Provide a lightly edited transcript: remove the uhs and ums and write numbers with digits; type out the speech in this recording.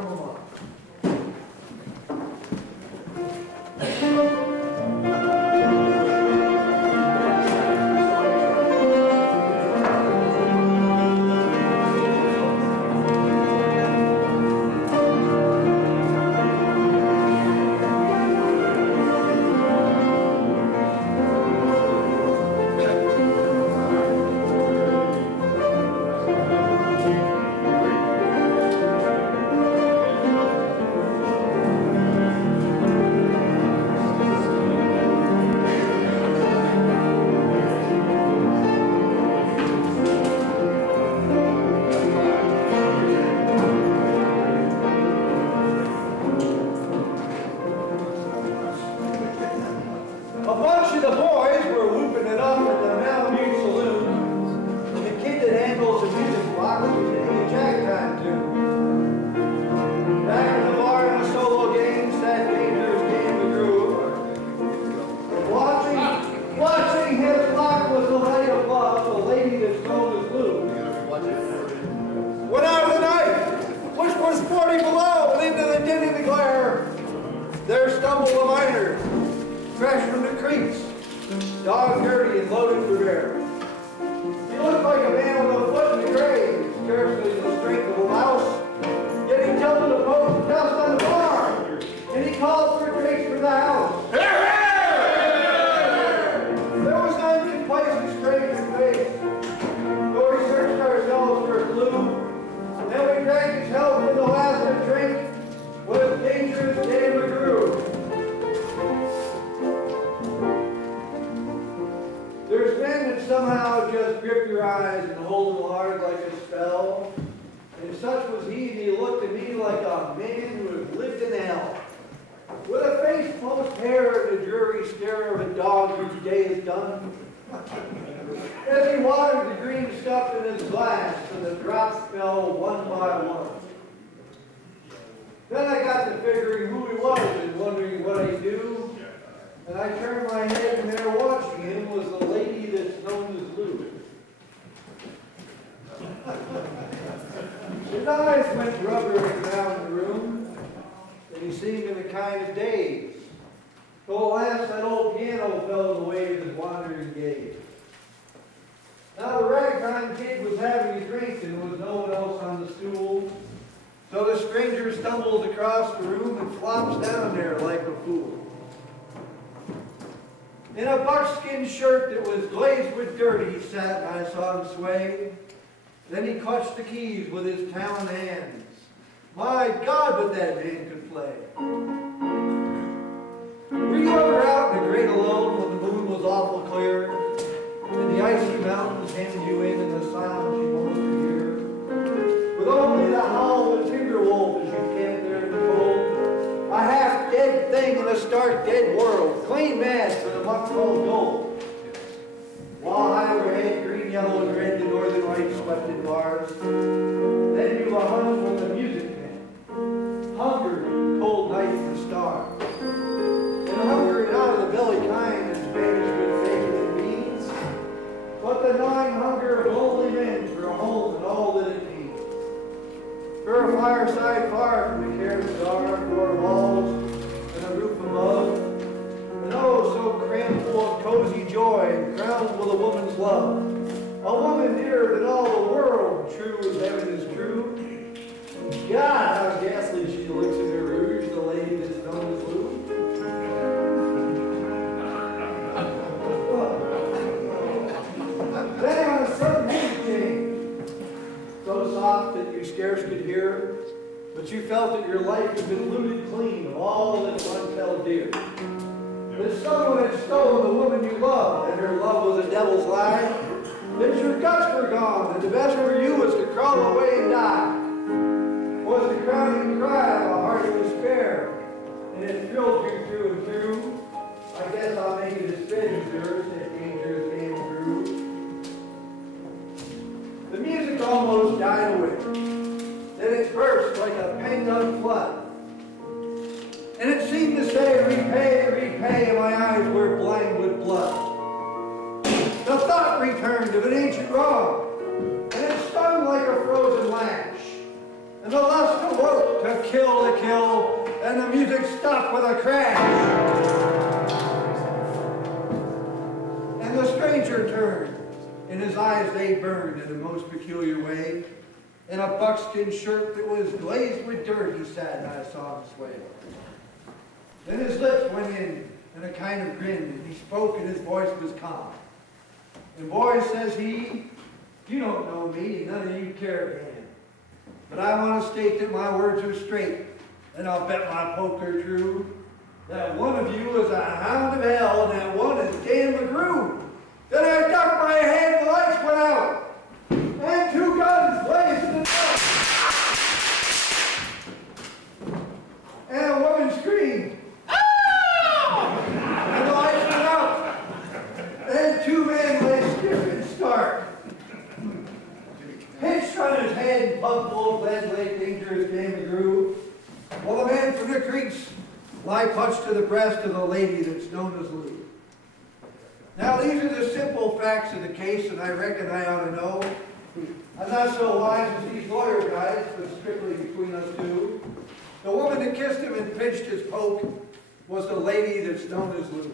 trim them up. The keys with his talent hands. My God, but that man could play. Were you ever out in the great alone when the moon was awful clear and the icy mountains hemmed you in the silence you wanted to hear? With only the howl of a timber wolf as you camped there in the cold, a half-dead thing in a stark dead world, clean mad for the muck called gold. While high overhead, green, yellow, and red, the northern lights swept in bars. Then you a hunt from the music man, hunger, cold nights and stars. And hunger not of the belly kind as Spanish good faith it means, but the gnawing hunger of lonely men for a home and all that it needs. For a fireside far from the care of the dark, four walls and a roof above. And oh, so crammed full of cozy joy and crowned with a woman's love. A woman dearer than all the world, true as heaven is true. God, how ghastly she looks in her rouge, the lady that's known as Lou. Then on a sudden music came, so soft that you scarce could hear, but you felt that your life had been looted clean of all that once held dear. That someone had stolen the woman you loved, and her love was a devil's lie. That your guts were gone, and the best for you was to crawl away and die. Was the crowning cry of a heart of despair, and it thrilled you through and through. I guess I'll make it as fit as yours, that dangerous game grew. The music almost died away. Then it burst like a pent-up flood. And it seemed to say, repay, repay, and my eyes were blind with blood. The thought returned of an ancient wrong, and it stung like a frozen lash. and the lust awoke to kill, and the music stopped with a crash. And the stranger turned, and his eyes they burned in a most peculiar way. In a buckskin shirt that was glazed with dirt, he sat, and I saw him sway. Then his lips went in a kind of grin, and he spoke, and his voice was calm. And boy, says he, you don't know me, and none of you care, man. But I want to state that my words are straight, and I'll bet my poker true, that one of you is a hound of hell, and that one is Dan McGrew. Then I ducked my head, the lights went out, and two guns blazed in the dark. And a woman screamed, "Ah!" And the lights went out, and two men lay stiff and stark. Hitched on his head, pug full of lead lay dangerous Dan McGrew, while the man from the creeks lie punched to the breast of the lady that's known as Lou. Now these are the simple facts of the case, and I reckon I ought to know. I'm not so wise as these lawyer guys, but strictly between us two. The woman that kissed him and pinched his poke was the lady that's known as Lou.